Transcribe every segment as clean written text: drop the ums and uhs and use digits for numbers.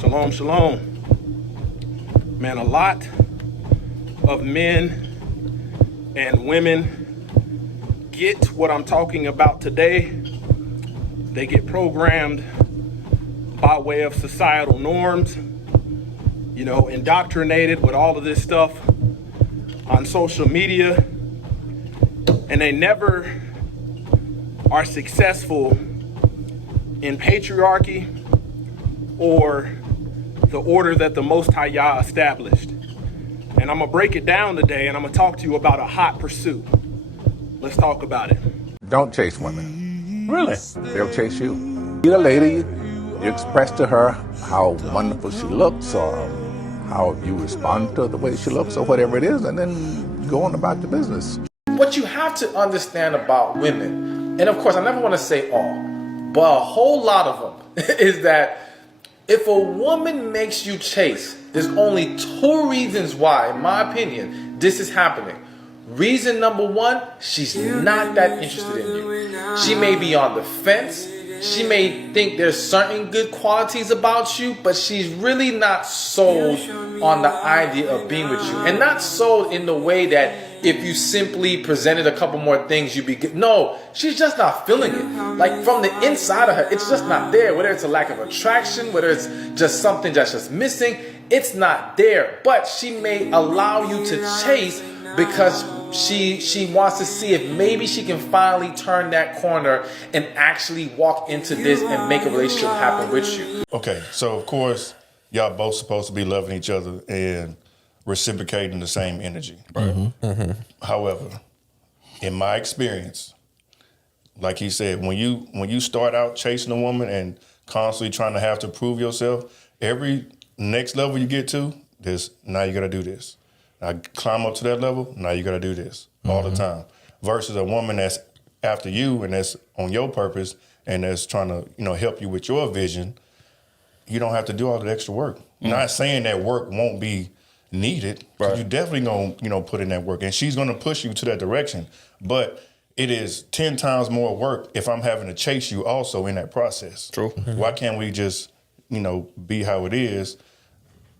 Shalom, shalom. Man, a lot of men and women get what I'm talking about today. They get programmed by way of societal norms, indoctrinated with all of this stuff on social media, and they never are successful in patriarchy or the order that the Most High Yah established. And I'm gonna break it down today, and I'm gonna talk to you about a hot pursuit. Let's talk about it. Don't chase women. Really? They'll chase you. Meet a lady, you express to her how wonderful she looks or how you respond to the way she looks or whatever it is, and then go on about your business. What you have to understand about women, and of course I never want to say all, but a whole lot of them, is that if a woman makes you chase, there's only two reasons why, in my opinion, this is happening. Reason number one, she's not that interested in you. She may be on the fence. She may think there's certain good qualities about you, but she's really not sold on the idea of being with you. And not sold in the way that if you simply presented a couple more things, you'd be good. No, she's just not feeling it. Like from the inside of her, it's just not there. Whether it's a lack of attraction, whether it's just something that's just missing, it's not there. But she may allow you to chase because she wants to see if maybe she can finally turn that corner and actually walk into this and make a relationship happen with you. Okay, so of course, y'all both supposed to be loving each other and reciprocating the same energy. Right? However, in my experience, like he said, when you start out chasing a woman and constantly trying to have to prove yourself, every next level you get to, now you got to do this. I climb up to that level, now you got to do this all the time. Versus a woman that's after you and that's on your purpose and that's trying to, help you with your vision, you don't have to do all that extra work. Not saying that work won't be needed, because you definitely going to, put in that work. And she's going to push you to that direction. But it is 10 times more work if I'm having to chase you also in that process. True. Why can't we just, be how it is,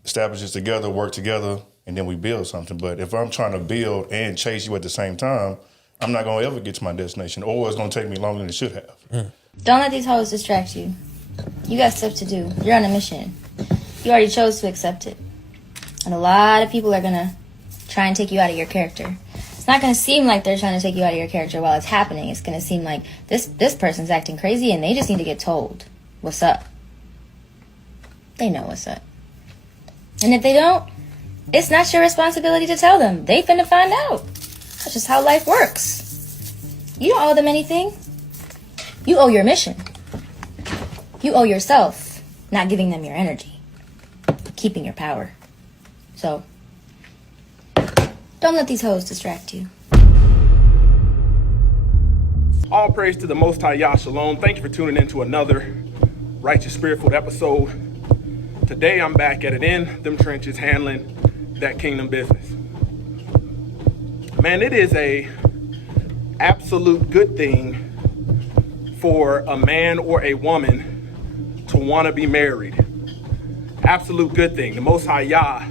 establish this together, work together, and then we build something. But if I'm trying to build and chase you at the same time, I'm not going to ever get to my destination, or it's going to take me longer than it should have. Don't let these hoes distract you. You got stuff to do. You're on a mission. You already chose to accept it. And a lot of people are going to try and take you out of your character. It's not going to seem like they're trying to take you out of your character while it's happening. It's going to seem like this person's acting crazy and they just need to get told what's up. They know what's up. And if they don't, it's not your responsibility to tell them. They finna find out. That's just how life works. You don't owe them anything. You owe your mission. You owe yourself not giving them your energy, keeping your power. So, don't let these hoes distract you. All praise to the Most High Yah Shalom. Thank you for tuning in to another Righteous Spirit-filled episode. Today I'm back at it in them trenches handling that kingdom business. Man, it is a absolute good thing for a man or a woman to want to be married. Absolute good thing. The Most High Yah,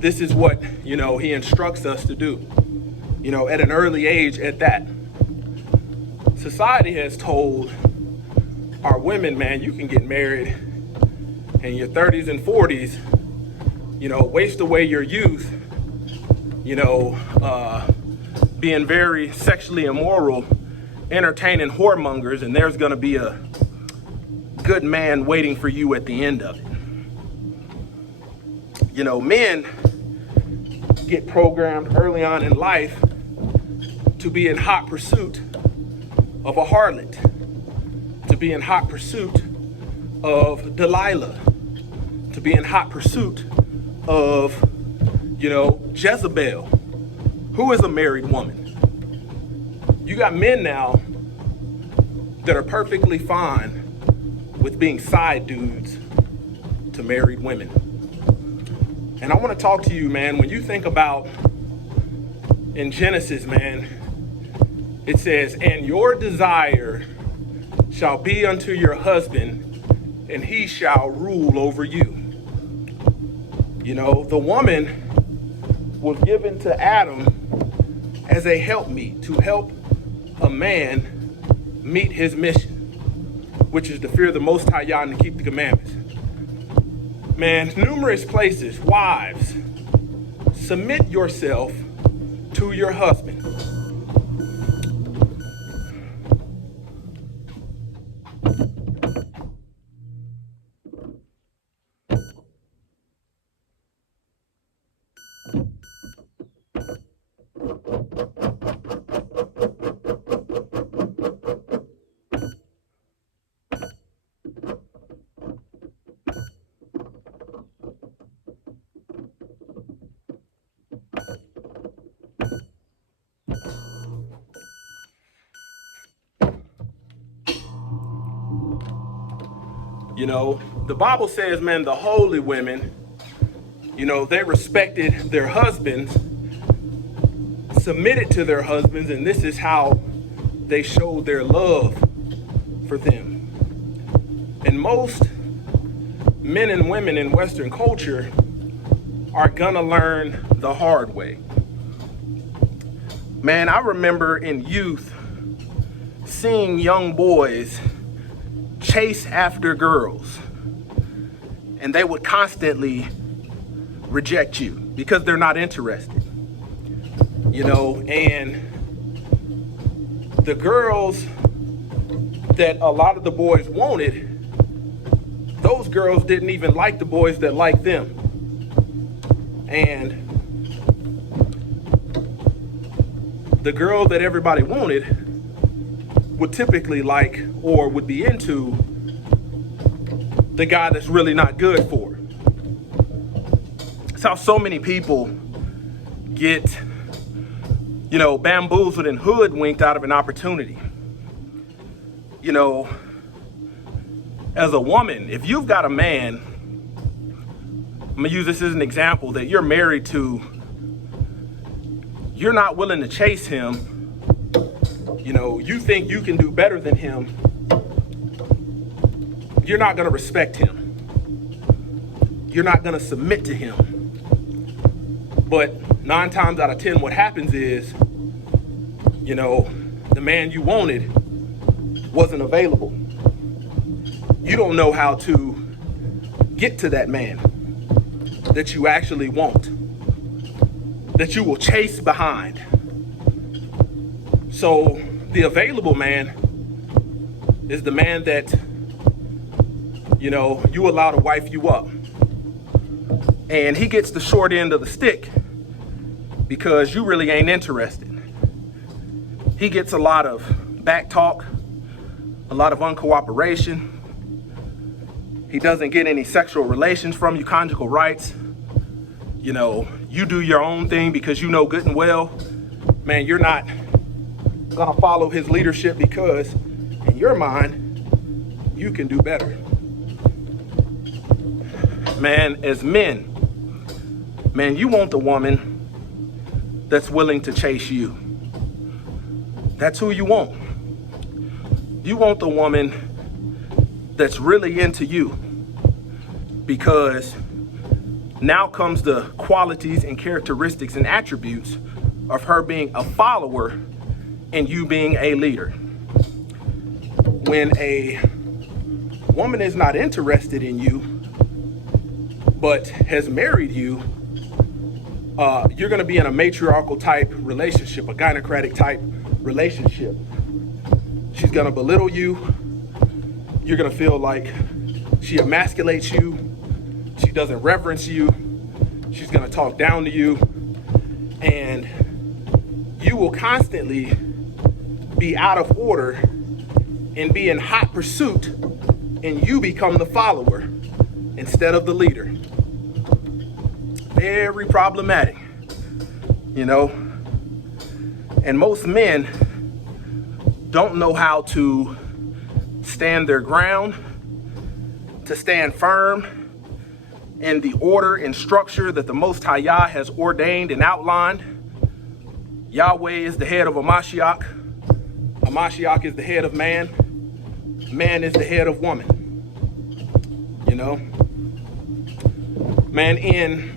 this is what, he instructs us to do, at an early age at that. Society has told our women, man, you can get married in your 30s and 40s, waste away your youth, being very sexually immoral, entertaining whoremongers, and there's going to be a good man waiting for you at the end of it. Men get programmed early on in life to be in hot pursuit of a harlot, to be in hot pursuit of Delilah, to be in hot pursuit of, Jezebel, who is a married woman. You got men now that are perfectly fine with being side dudes to married women. And I want to talk to you, man, when you think about in Genesis, man, it says, and your desire shall be unto your husband, and he shall rule over you. You know, the woman was given to Adam as a helpmeet to help a man meet his mission, which is to fear the Most High Yah and to keep the commandments. Man, numerous places, wives, submit yourself to your husband. You know, the Bible says, man, the holy women, you know, they respected their husbands, submitted to their husbands, and this is how they showed their love for them. And most men and women in Western culture are gonna learn the hard way. Man, I remember in youth seeing young boys chase after girls, and they would constantly reject you because they're not interested, you know. And the girls that a lot of the boys wanted, those girls didn't even like the boys that liked them. And the girl that everybody wanted would typically like or would be into the guy that's really not good for her. That's how so many people get, you know, bamboozled and hoodwinked out of an opportunity. You know, as a woman, if you've got a man, I'm gonna use this as an example, that you're married to, you're not willing to chase him. You know, you think you can do better than him, you're not gonna respect him. You're not gonna submit to him. But 9 times out of 10, what happens is, you know, the man you wanted wasn't available. You don't know how to get to that man that you actually want, that you will chase behind. So the available man is the man that, you know, you allow to wife you up. And he gets the short end of the stick because you really ain't interested. He gets a lot of back talk, a lot of uncooperation. He doesn't get any sexual relations from you, conjugal rights. You know, you do your own thing because you know good and well, man, you're not gonna follow his leadership because in your mind, you can do better. Man, as men, man, you want the woman that's willing to chase you. That's who you want. You want the woman that's really into you, because now comes the qualities and characteristics and attributes of her being a follower and you being a leader. When a woman is not interested in you, but has married you, you're gonna be in a matriarchal type relationship, a gynocratic type relationship. She's gonna belittle you. You're gonna feel like she emasculates you. She doesn't reverence you. She's gonna talk down to you. And you will constantly be out of order and be in hot pursuit, and you become the follower instead of the leader. Very problematic, you know. And most men don't know how to stand their ground, to stand firm in the order and structure that the Most High Yah has ordained and outlined. Yahweh is the head of a Mashiach. A Mashiach is the head of man. Man is the head of woman. know? Man, in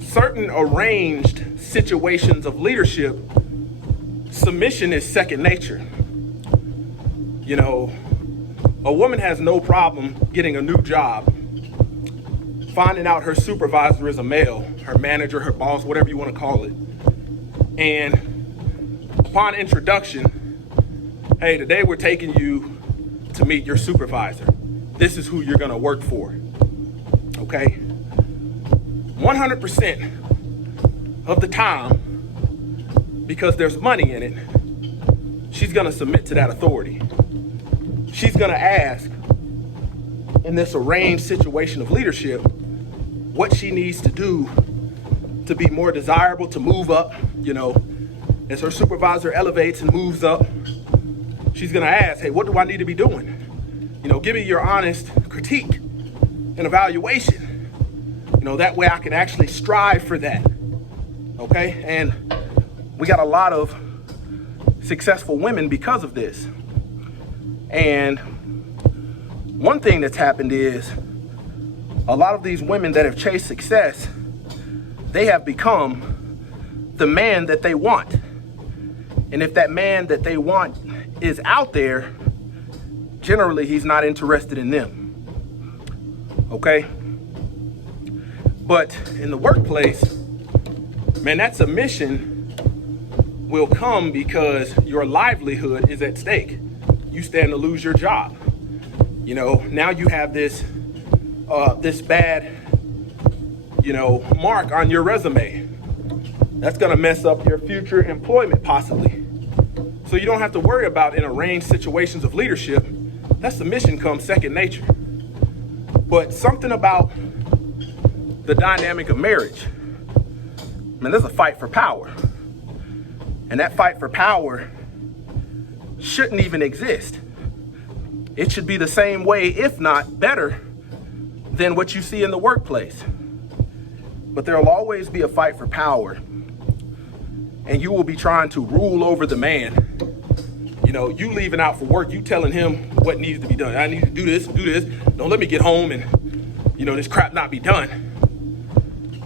certain arranged situations of leadership, submission is second nature. You know, a woman has no problem getting a new job, finding out her supervisor is a male, her manager, her boss, whatever you want to call it. And upon introduction, hey, today we're taking you to meet your supervisor. This is who you're going to work for. Okay? 100% of the time, because there's money in it, she's going to submit to that authority. She's going to ask, in this arranged situation of leadership, what she needs to do to be more desirable, to move up. You know, as her supervisor elevates and moves up, she's going to ask, hey, what do I need to be doing? You know, give me your honest critique and evaluation. You know, that way I can actually strive for that. Okay? And we got a lot of successful women because of this. And one thing that's happened is a lot of these women that have chased success, they have become the man that they want. And if that man that they want is out there, generally he's not interested in them. Okay? But in the workplace, man, that submission will come because your livelihood is at stake. You stand to lose your job. You know, now you have this bad, you know, mark on your resume. That's gonna mess up your future employment possibly. So you don't have to worry about in arranged situations of leadership. That submission comes second nature. But something about the dynamic of marriage, man, there's a fight for power. And that fight for power shouldn't even exist. It should be the same way, if not better, than what you see in the workplace. But there will always be a fight for power. And you will be trying to rule over the man. You know, you leaving out for work, you telling him what needs to be done. I need to do this. Don't let me get home and, you know, this crap not be done.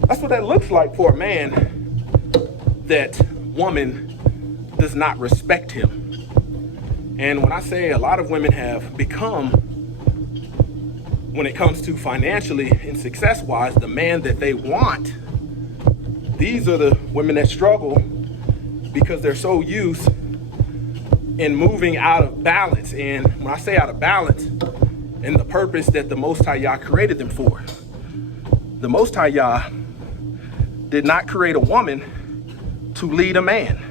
That's what that looks like for a man that woman does not respect him. And when I say a lot of women have become, when it comes to financially and success-wise, the man that they want, these are the women that struggle because they're so used in moving out of balance. And when I say out of balance, in the purpose that the Most High Yah created them for. The Most High Yah did not create a woman to lead a man.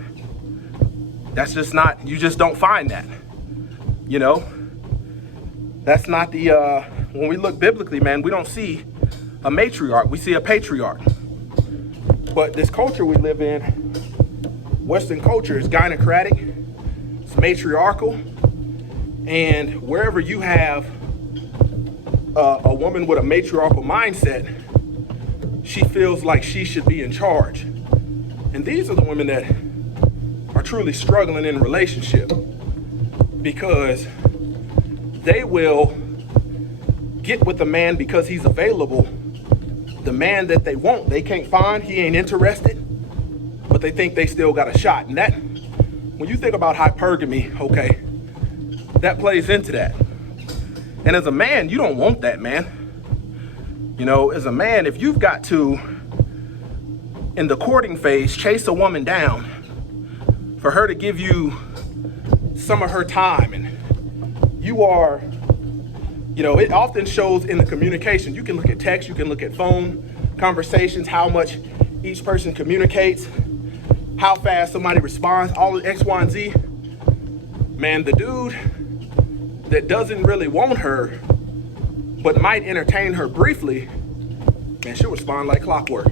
That's just not, you just don't find that. You know, that's not the, when we look biblically, man, we don't see a matriarch, we see a patriarch. But this culture we live in, Western culture, is gynocratic, it's matriarchal, and wherever you have a woman with a matriarchal mindset, she feels like she should be in charge. And these are the women that are truly struggling in a relationship, because they will get with the man because he's available. The man that they want, they can't find, he ain't interested, but they think they still got a shot. And that, when you think about hypergamy, okay, that plays into that. And as a man, you don't want that, man. You know, as a man, if you've got to, in the courting phase, chase a woman down for her to give you some of her time, and you are, you know, it often shows in the communication. You can look at text, you can look at phone conversations, how much each person communicates, how fast somebody responds, all the X, Y, and Z. Man, the dude that doesn't really want her, but might entertain her briefly, man, she'll respond like clockwork.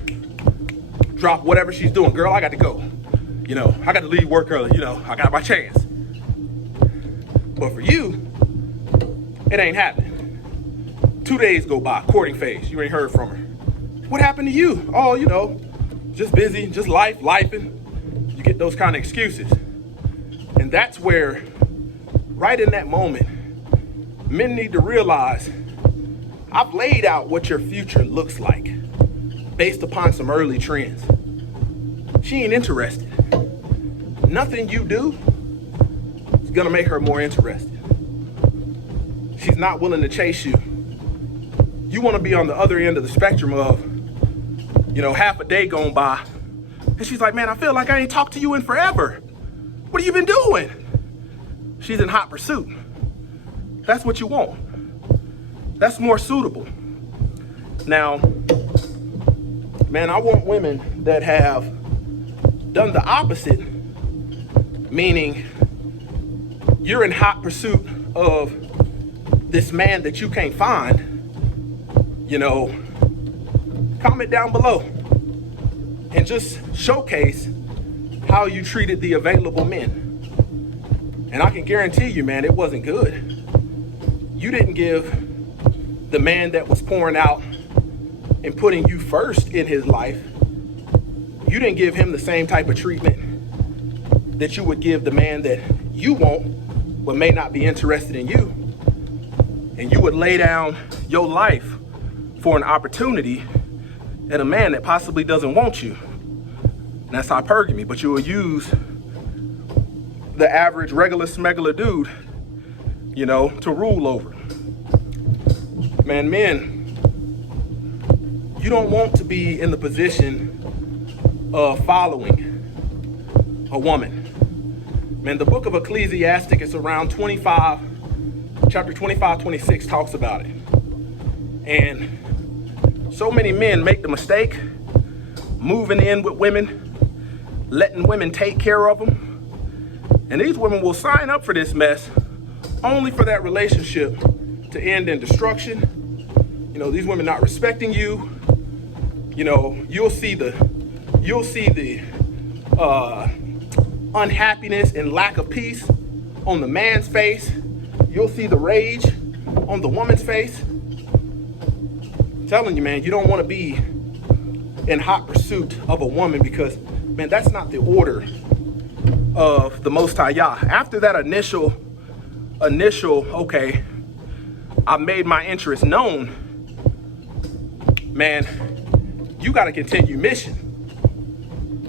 Drop whatever she's doing. Girl, I got to go. You know, I got to leave work early. You know, I got my chance. But for you, it ain't happening. 2 days go by, courting phase. You ain't heard from her. What happened to you? Oh, you know, just busy, just lifing. You get those kind of excuses. And that's where, right in that moment, men need to realize I've laid out what your future looks like based upon some early trends. She ain't interested. Nothing you do is gonna make her more interested. She's not willing to chase you. You wanna be on the other end of the spectrum of, half a day going by, and she's like, man, I feel like I ain't talked to you in forever. What have you been doing? She's in hot pursuit. That's what you want. That's more suitable. Now, man, I want women that have done the opposite, meaning you're in hot pursuit of this man that you can't find. Comment down below and just showcase how you treated the available men. And I can guarantee you, man, it wasn't good. You didn't give the man that was pouring out and putting you first in his life, you didn't give him the same type of treatment that you would give the man that you want but may not be interested in you. And you would lay down your life for an opportunity at a man that possibly doesn't want you. And that's hypergamy, but you will use the average regular smuggler dude, to rule over. Man, men, you don't want to be in the position of following a woman. Man, the book of Ecclesiastic is around chapter 25, 26 talks about it. And so many men make the mistake moving in with women, letting women take care of them. And these women will sign up for this mess only for that relationship to end in destruction. These women not respecting you. You'll see the unhappiness and lack of peace on the man's face. You'll see the rage on the woman's face. I'm telling you, man, you don't want to be in hot pursuit of a woman because, man, that's not the order of the Most High Yah. After that initial, okay, I made my interest known, man, you got to continue mission.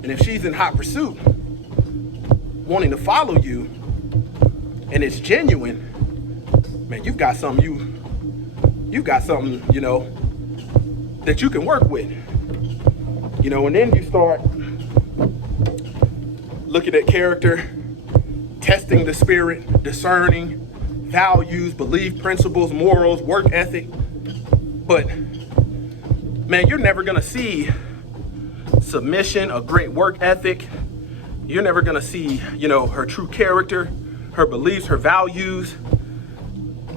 And if she's in hot pursuit, wanting to follow you, and it's genuine, man, you've got something, that you can work with. And then you start looking at character, testing the spirit, discerning values, belief, principles, morals, work ethic. But man, you're never gonna see submission, a great work ethic. You're never gonna see, her true character, her beliefs, her values.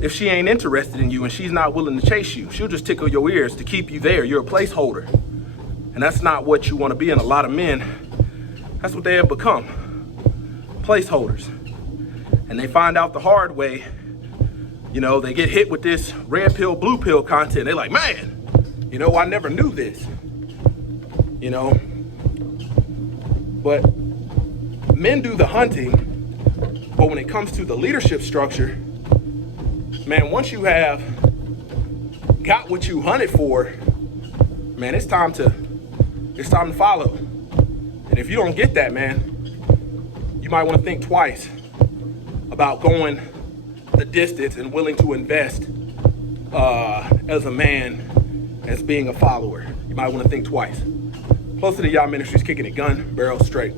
If she ain't interested in you and she's not willing to chase you, she'll just tickle your ears to keep you there. You're a placeholder. And that's not what you want to be. And a lot of men, that's what they have become, placeholders. And they find out the hard way, they get hit with this red pill, blue pill content. They're like, man, I never knew this, But men do the hunting, but when it comes to the leadership structure, man, once you have got what you hunted for, man, it's time to follow. And if you don't get that, man, you might want to think twice about going the distance and willing to invest as a man, as being a follower. You might want to think twice. Closer to Yah Ministries, kicking it gun barrel straight.